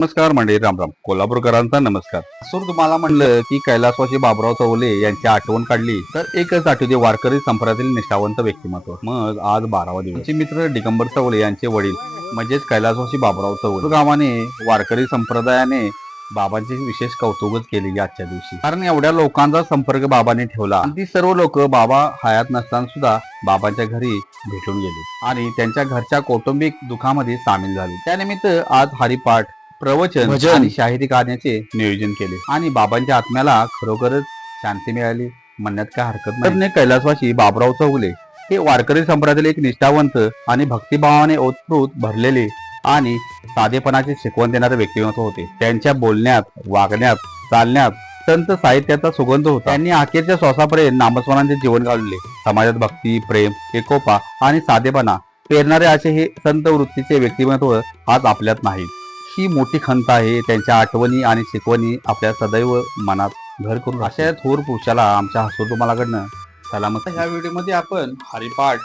नमस्कार मंडळी. रामराम कोल्हापूरकरांचा नमस्कार. असं तुम्हाला म्हणलं की कैलासवासी बाबराव चौले यांची आठवण काढली तर एकच आठवते वारकरी संप्रदायातील निष्ठावंत व्यक्तिमत्व. मग आज बारावा दिवस. मित्र दिगंबर चौले यांचे वडील म्हणजेच कैलासवासी बाबराव चौले गावाने वारकरी संप्रदायाने बाबांचे विशेष कौतुकच केले आजच्या दिवशी. कारण एवढ्या लोकांचा संपर्क बाबांनी ठेवला आणि ती सर्व लोक बाबा हयात नसताना सुद्धा बाबांच्या घरी भेटून गेले आणि त्यांच्या घरच्या कौटुंबिक दुःखामध्ये सामील झाले. त्यानिमित्त आज हरिपाठ प्रवचन भजन. आणि शाहिरी काढण्याचे नियोजन केले. आणि बाबांच्या आत्म्याला खरोखरच शांती मिळाली. म्हणण्यात काय हरकत नाही. तज्ञ कैलासवासी बाबराव चौगुले हे वारकरी संप्रदायातील एक निष्ठावंत आणि भक्तिभावाने ओतप्रोत भरलेले आणि साधेपणाचे शिकवण देणारे व्यक्तिमत्व होते. त्यांच्या बोलण्यात वागण्यात चालण्यात संत साहित्याचा सुगंध होता. त्यांनी अखेरच्या श्वासापर्यंत नामस्मरणाचे जीवन घालवले. समाजात भक्ती प्रेम एकोपा आणि साधेपणा पेरणारे असे हे संत वृत्तीचे व्यक्तिमत्व आज आपल्यात नाही. ही मोठी खंत आहे त्यांच्या आठवणी आणि शिकवणी आपल्या सदैव मनात घर करून अशा थोर पुरुषाला आमच्या हसूर तुम्हालाकडनं सलामत ह्या व्हिडिओमध्ये आपण हरिपाठ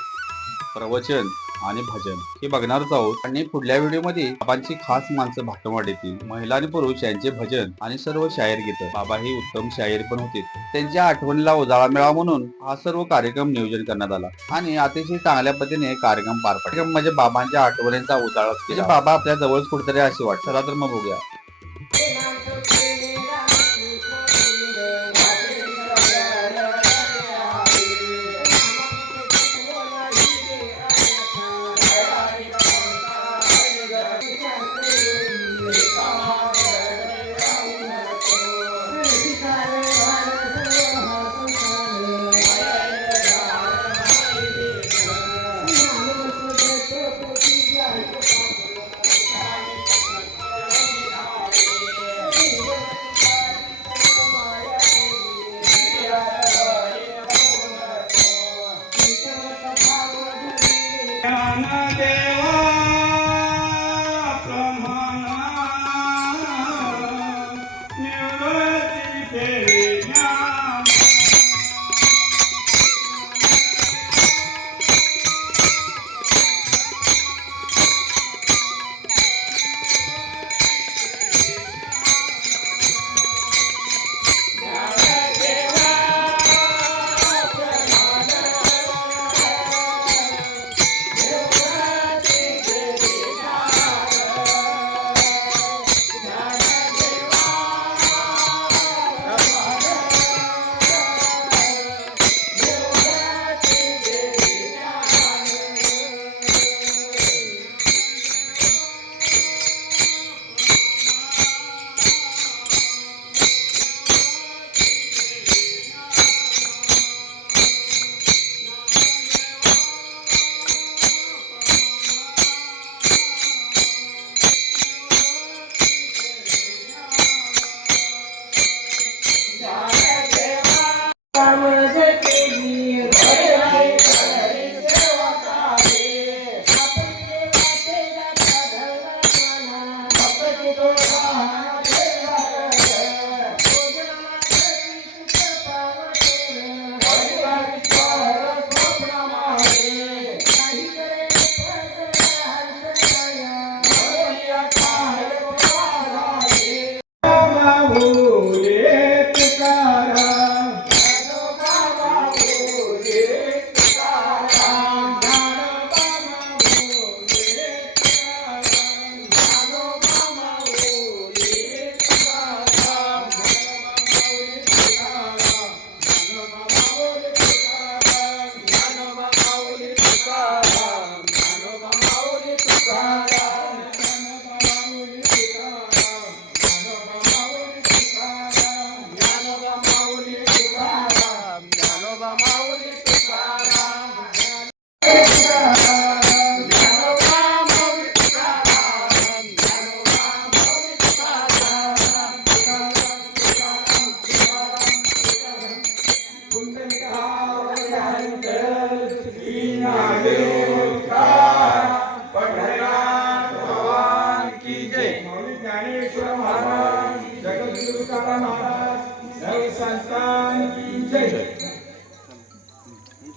प्रवचन आणि भजन हे बघणारच आहोत. आणि पुढल्या व्हिडिओमध्ये बाबांची खास माणसं भाटवाड येतील. महिला आणि पुरुष यांचे भजन आणि सर्व शायर गीत. बाबा हे उत्तम शायर पण होते. त्यांच्या आठवणीला उजाळा मिळावा म्हणून हा सर्व कार्यक्रम नियोजन करण्यात आला. आणि अतिशय चांगल्या पद्धतीने कार्यक्रम पार पडला. म्हणजे बाबांच्या आठवणींचा उजाळा. म्हणजे बाबा आपल्या जवळच कुठेतरी असे वाटत चला तर मग बघूया. ज्ञानेश्वर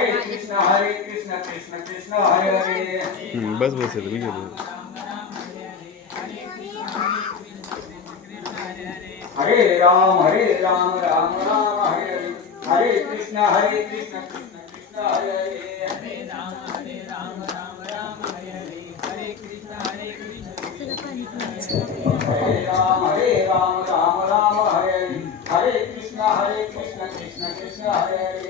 हरे हरे कृष्ण हरे कृष्ण कृष्ण कृष्ण हरे हरे। हम्म, बस बस मी गेलो हरे राम हरे राम राम राम हरे हरे हरे कृष्ण हरे कृष्ण कृष्ण कृष्ण हरे हरे। हरे राम हरे राम राम राम हरे हरे। हरे कृष्ण हरे कृष्ण कृष्ण कृष्ण हरे हरे हरे।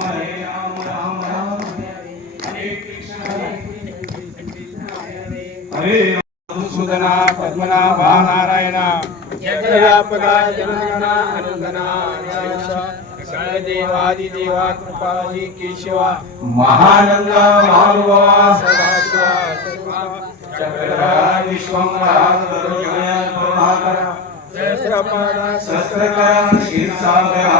हरे सुदना पद्मनाभा नारायण जगव्यापका देवादिदेवा कृपाजी केशवा महानंदा महानुभावा सदाशिवा चक्रा विश्वंभरा सहस्रपादा सहस्रकरा क्षीरसागरा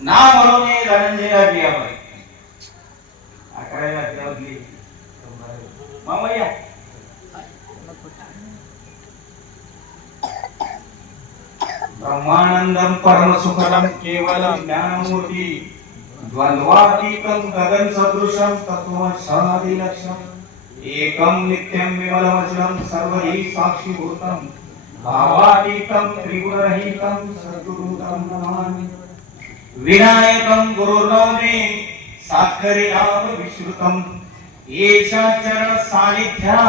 ना म्हणून धनंजयला धनंजया गियाबाई अकराव्या अध्यायातली मामय्या ब्रह्मानंदम परम सुखदम केवलम ज्ञानमूर्ती द्वंद्वातीतम गगन सदृशम तत्व समाधिलक्ष्यम् एकं नित्यं विमलवचनं सर्वैः साक्षीभूतं. भावातीतं त्रिगुणरहितं सद्गुरुदम नमामि. विनायकं गुरुर्नौमि साक्षरिनाम विश्रुतं। येषा चरण सानिध्या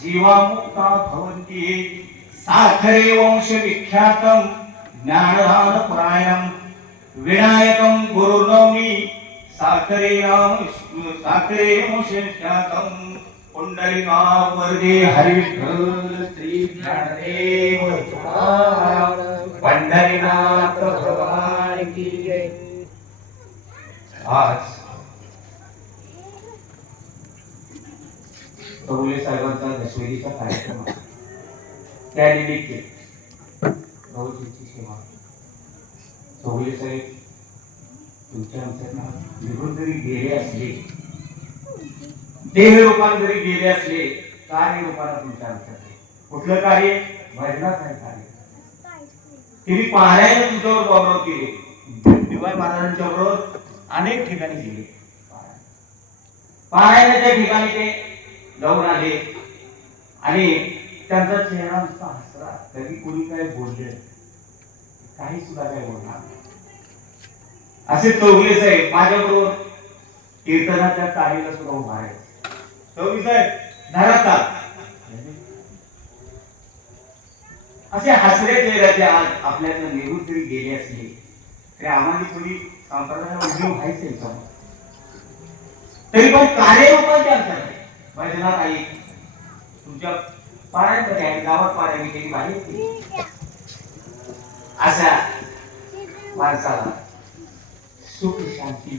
जीवामुक्ता भवन्ति। साखरे वंश विख्यातं ज्ञानदान विनायकं गुरुर्नौमि साखरे नाम साखरे वंश विख्यातं। पुंडलिका वर्गे हरिविठ्ठल श्री ज्ञानदेव पंढरीनाथ भगवान। की जय आज कवले साहेबांचा दशवेदीचा कार्यक्रम आहे. त्यानिमित्त भाऊजींची सेवा. चौगले साहेब तुमच्या आमच्यात निघून जरी गेले असले देह रूपात जरी गेले असले कार्य रूपाला तुमच्या आमच्यात आहे. कुठलं कार्य? भजनात आहे कार्य. तिने पारायण तुमच्यावर गौरव केले. दिवाय महाराजांच्या बरोबर अनेक ठिकाणी गेले पारायणाच्या ठिकाणी ते जाऊन आले. आणि त्यांचा चेहरा नुसता हसरा कधी कुणी काय बोलले? काही सुद्धा काय बोलणार असे चौगले साहेब माझ्या बरोबर कीर्तनाच्या चालीला सुद्धा उभा आहे चौगले साहेब धराचा असे हसरे चेहऱ्याचे आज आपल्याकडे निघून जरी गेले असले. तरी आम्हाला थोडी संप्रदायाला उद्योग व्हायचं तरी पण कार्यरूपाची आमच्याकडे भजनात आई तुमच्या पारायण आहे. गावात पारायण केली बाहेर असा माणसाला सुख शांती.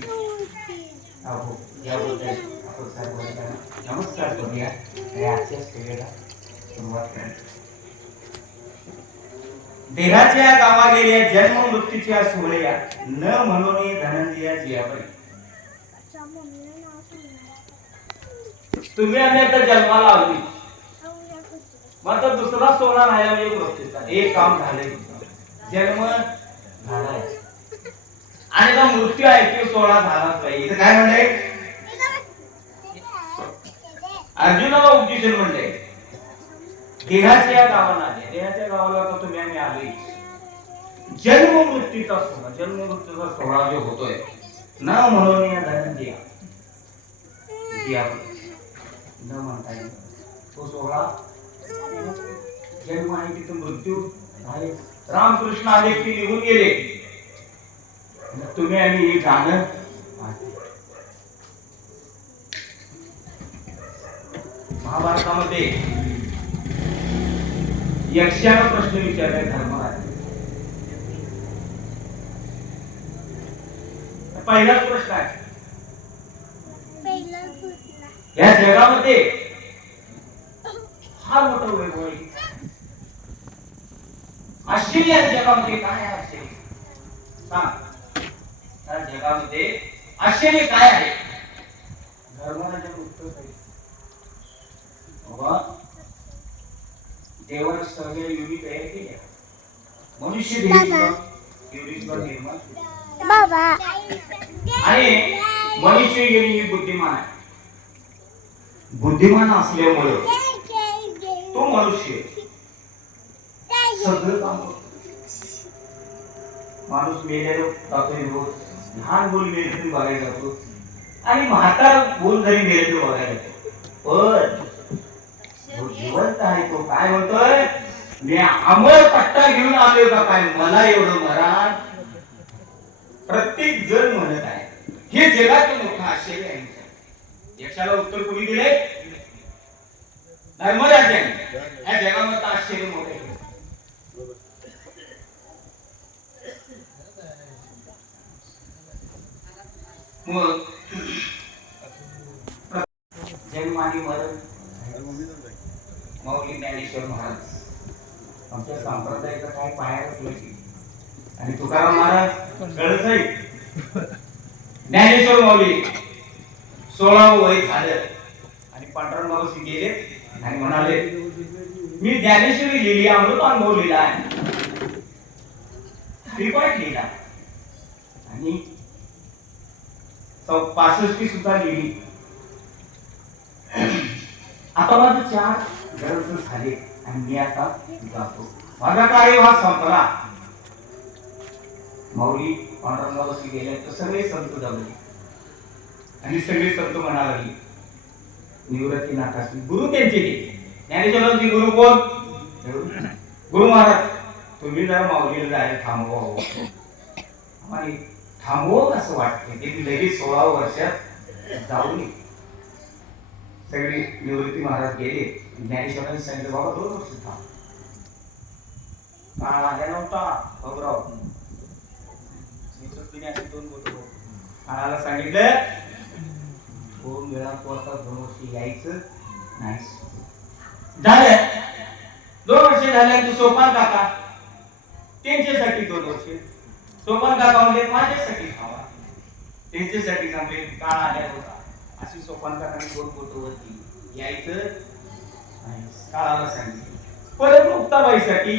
याबद्दल आपण सर्वांना नमस्कार करूया आणि आजच्या सेवेला सुरुवात करूया देहाच्या गावा गेल्या जन्म मृत्यूच्या सोहळ्या न म्हणून धनंजया जियाबाई. तुम्ही आम्ही आता जन्माला आली मग आता दुसरा सोहळा राहिला म्हणजे मृत्यूचा एक काम झालंय जन्म झालाय. आणि आता मृत्यू आहे तो सोहळा झालाच पाहिजे. इथं काय म्हणलंय अर्जुनाला उपदेशन म्हणलंय देहाच्या गावाला आले देहाच्या गावाला तर तुम्ही आम्ही आले जन्म मृत्यूचा सोहळा जन्म मृत्यूचा सोहळा जो होतोय ना म्हणून या धरण दिया दिया न म्हणता येईल. तो सोहळा जन्म आहे तिथं मृत्यू आहे. रामकृष्ण आले की निघून गेले. तुम्ही आणि हे गाणं महाभारतामध्ये यक्षानं प्रश्न विचारलाय धर्मराज पहिलाच प्रश्न आहे या जगामध्ये फार मोठं वैभव आश्चर्य जगामध्ये काय आहे आश्चर्य सांग. या जगामध्ये आश्चर्य काय आहे? धर्मराजाचं उत्तर बाबा देवाने तयार केल्या मनुष्य निर्माण. बाबा. आणि मनुष्य बुद्धिमान आहे. बुद्धिमान असल्यामुळे तो मनुष्य सगळं काम करतो. माणूस मेलेलो जातोय रोज लहान बोल मेले तरी बघायला जातो. आणि म्हातारा बोल जरी मेले तरी बघायला जातो. पण जो जिवंत आहे तो काय होतोय मी अमर पट्टा घेऊन आलोय का काय मला एवढं मरण प्रत्येक जण म्हणत आहे. हे जगाचे मोठं आश्चर्य आहे. यक्षाला उत्तर कोणी दिले धर्मराजाने. या जगामध्ये आश्चर्य मोठे मग जन्म आणि मरण माऊली ज्ञानेश्वर महाराज. आमच्या संप्रदायाचा काय पायाच नाही. आणि तुकाराम महाराज कळत नाही. ज्ञानेश्वर माऊली सोळा वय झालं. आणि पांढरा मावशी गेले आणि म्हणाले मी ज्ञानेश्वरी लिहिली अमृत अनुभव लिहिला रिकॉर्ड लिहिला. आणि पासष्टी सुद्धा लिहिली. आता माझं चार गरज झाले आणि मी आता जातो. माझा कार्य संपला. माऊली पांडुरंगापासून गेले तर सगळे संत जमले आणि सगळे संत म्हणा लागले निवृत्ती नाकाशी गुरु त्यांचे गेले ज्ञानेश्वरांचे गुरु कोण? गुरु. महाराज तुम्ही जरा माऊलीला जायला थांबवा हो. आम्हाला थांबवं असं वाटतं ते लगेच सोळा वर्षात जाऊ नये. सगळे निवृत्ती महाराज गेले. ज्ञानेश्वरांनी सांगितलं बाबा दोन वर्ष थांब. काळ आल्या नव्हता बाबूराव दोन बोट काळाला सांगितलं दोन वेळा पोरता दोन वर्ष यायचं नाही झालं. दोन वर्ष झाले तू सोपान काका. त्यांच्यासाठी दोन वर्ष. सोपान काका म्हणजे माझ्यासाठी खावा त्यांच्यासाठी चांगले काळ आल्या होता. अशी सोपान काकाने दोन बोटवरती यायचं नाही काळाला सांगितलं. परत मुक्ताबाईसाठी.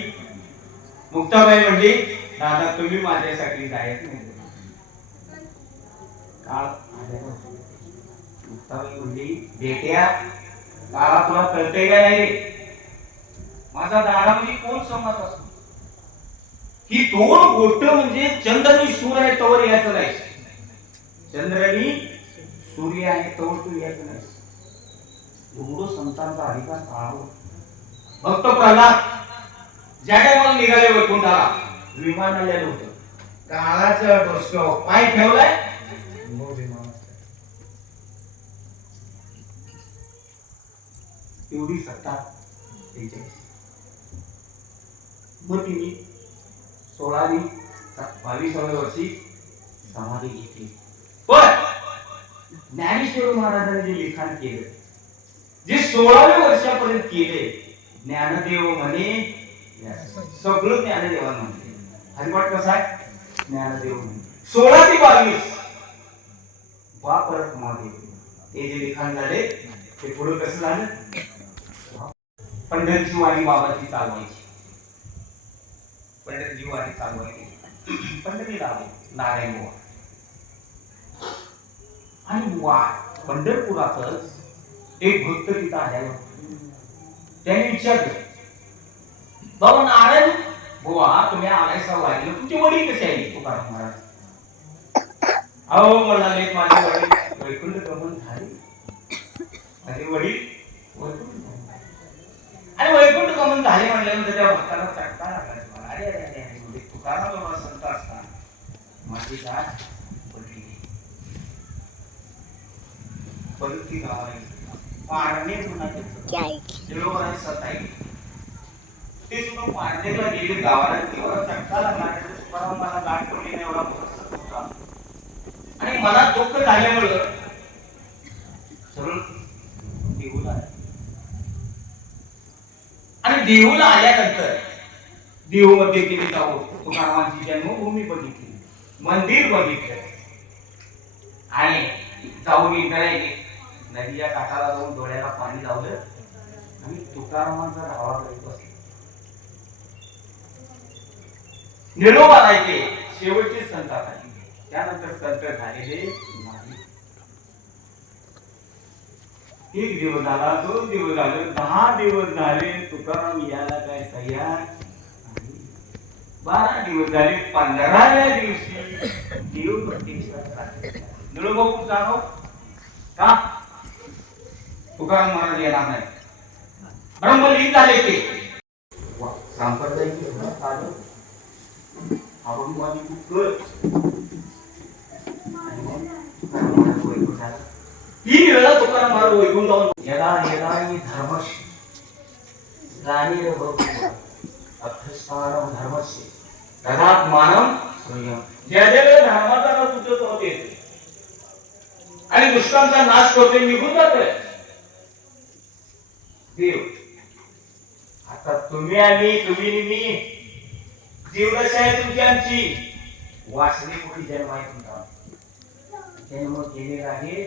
मुक्ताबाई म्हणजे दादा तुम्ही माझ्यासाठी जायच नाही काळ मुक्ताबाई म्हणली बेट्या काळा तुला कळतंय का नाही माझा दादा म्हणजे कोण संमत असतो? ही दोन गोष्ट म्हणजे चंद्रनी सूर आहे तोवर यायचं नाही. चंद्रनी सूर्य आहे तवर तू नाही एवढं संतांचा अधिकार काळावर भक्त प्रल्हाद ज्या टायमाला निघाले वैकुंठाला. विमान आलेलं होतं. काळाच्या डोसक्यावर पाय ठेवलाय. एवढी सत्ता. मग तिने सोळावी बावीसाव्या वर्षी समाधी घेतली. पण ज्ञानेश्वर महाराजांनी जे लिखाण केलं जे सोळाव्या वर्षापर्यंत केले ज्ञानदेव म्हणे सगळं ज्ञानदेवान म्हणते हरिपाठ कसा आहे? ज्ञानदेव म्हणे. सोळा ते बावीस. वापर महादेव. हे जे लिखाण झाले ते पुढे कसं झालं? पंढरची वाणी बाबाची चालवायची. पंढरची वाणी चालवायची. पंढरी आले नारायण बुवा आणि वाट पंढरपुरातच एक भक्तगीता आल्यावर त्याने विचारलं बाबा नारायण बुवा तुम्ही आलायसा लागलं तुमचे वडील कसे आहे तुकाराम महाराज अहो म्हणाले माझे वडील वैकुंठ गमन झाले. माझे वडील वैकुंठ आणि वैकुंठ गमन झाले म्हणल्यानंतर त्या भक्ताला चटका लागला अरे अरे अरे म्हणजे तुकाराम बाबा संत असताना माझी जात पडली परत ती. पारणे सताई सुद्धा गेले गावाला तेव्हा लागला मला गाठ पडली नाही एवढा होता. आणि मनात दुःख झाल्यामुळं सरळ देऊला. आणि देऊला आल्यानंतर देहू मध्ये गेले जाऊ तुकारामांची जन्मभूमी बघितली मंदिर बघितलं आणि जाऊन इंद्रायणी नदीच्या काठाला जाऊन डोळ्याला पाणी लावलं आणि तुकारामांचा धावा करीत बसले. निरोप आणायचे शेवटचे संत आता त्यानंतर संत झालेले नाही एक दिवस झाला दोन दिवस झाले दहा दिवस झाले तुकाराम याला काय तयार बारा दिवस झाले पंधराव्या दिवशी देव प्रत्यक्षात निळोबाबू जाणव हो? का? तुकाराम महाराज येणार नाही. ब्रह्मलीन झाले ते. सांप्रदायिक कर तीन वेळा तुकाराम महाराज वैकुंठ जाऊन धर्मस्य ग्लानिर् भवति अर्थस्थानम धर्मस्य तदात्मानं श्रेयम् ज्या ज्या वेळेला धर्माचा सुचत होते आणि दुष्टांचा नाश करते निघून जातोय. देव. आता तुम्ही आणि तुम्ही मी आहे तुमची आमची. वासने कुठे जन्म आहे तुमचा जन्म केलेला आहे.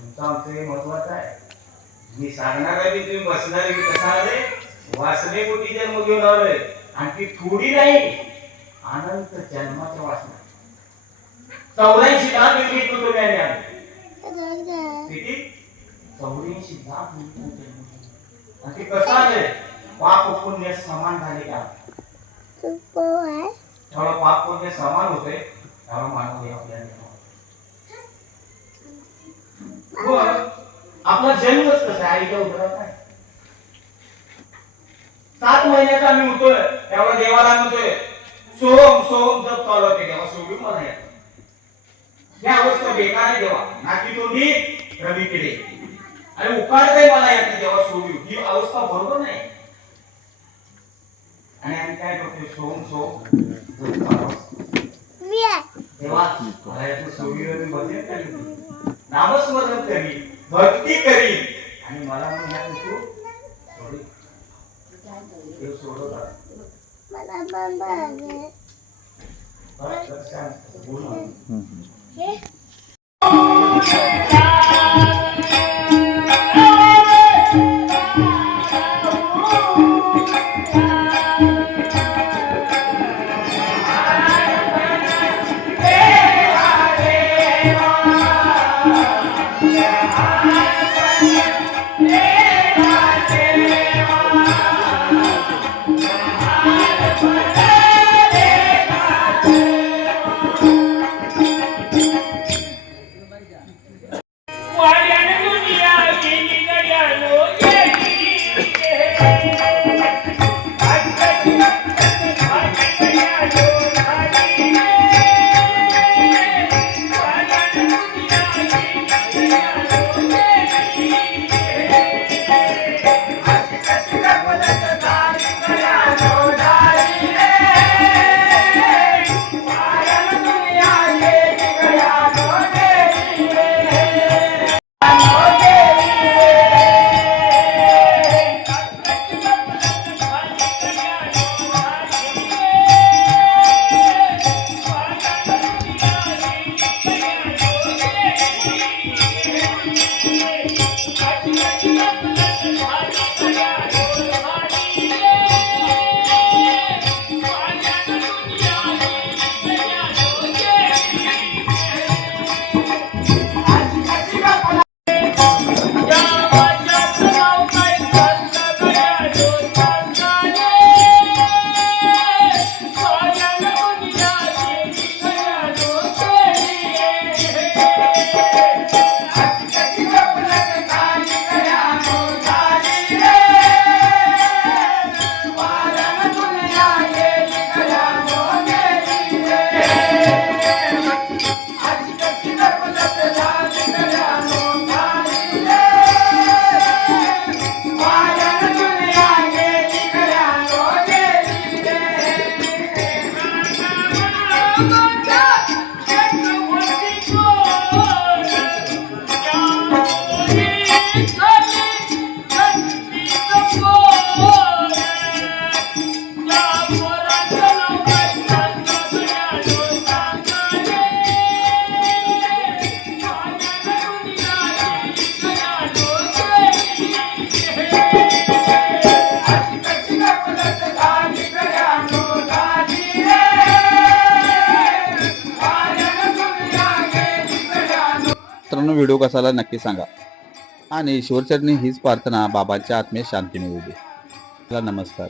तुमचं आमचं हे महत्वाचं आहे. मी सांगणार आहे की तुम्ही बसणार आहे कसा आले? वासने कुठे जन्म घेऊन आलोय? आणि ती थोडी नाही अनंत जन्माच्या वासना. चौऱ्याऐंशी आणि आम्ही. किती? चौऱ्याऐंशी लाख वेळी ते कसं आले पाप पुण्य समान झाले का? थोडं पाप पुण्य समान होते तेव्हा मानव हे आपल्याला निर्माण आपला जन्मच कसा आहे आईच्या उदरात आहे सात महिन्याचा आम्ही होतोय त्यावेळेला देवाला म्हणतोय सोहम सोहम जप चालू होते तेव्हा सोडून मला या अवस्था बेकार आहे देवा. नाकी तोंडी रवी केले आणि उकार काही मला येते तेव्हा सोडू ही अवस्था बरोबर नाही. आणि आम्ही काय करतोय? सोहम सोहम जप चालू असतो. देवा मला याचं सोडीवर मी भजन करीन नामस्मरण करी भक्ती करी. आणि मला तू सोडी देव योग असायला नक्की सांगा. आणि शिवचरणी हीच प्रार्थना बाबांच्या आत्मे शांती मिळू दे नमस्कार.